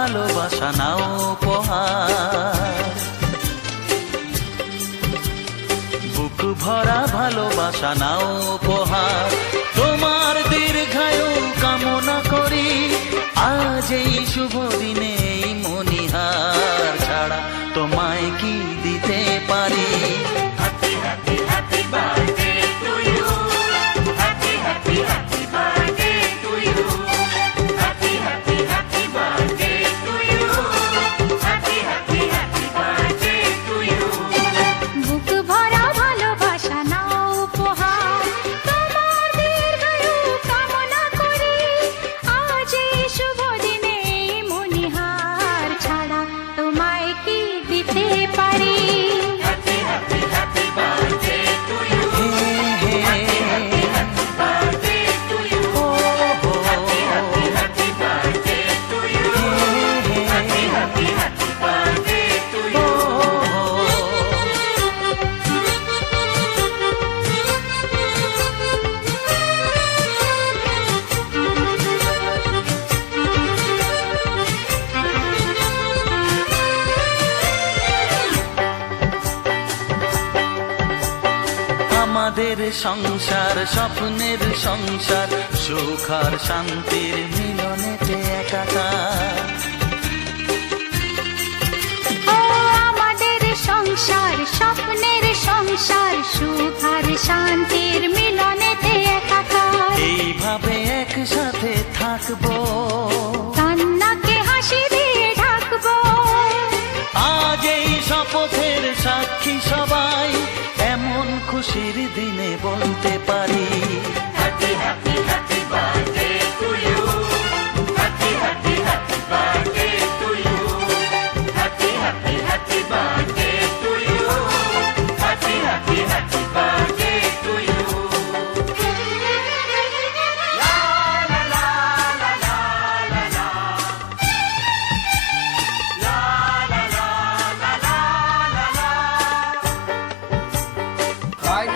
ভালোবাসা নাও উপহার, বুক ভরা ভালোবাসা নাও উপহার। তোমার দীর্ঘায়ু কামনা করি, আজ এই শুভ দিনে এই মনিহার ছাড়া তোমায় কি দিতে পারি। আমাদের সংসার স্বপ্নের সংসার, সুখ আর শান্তির মিলনেতে একাকার। আমাদের সংসার স্বপ্নের সংসার, সুখ আর শান্তির মিলনেতে একাকার। এইভাবে একসাথে থাকবো, কান্নাকে হাসি দিয়ে ঢাকবো। আজ এই শপথের সাক্ষী সবাই, এমন খুশির দিনে বলতে পারি। Ay,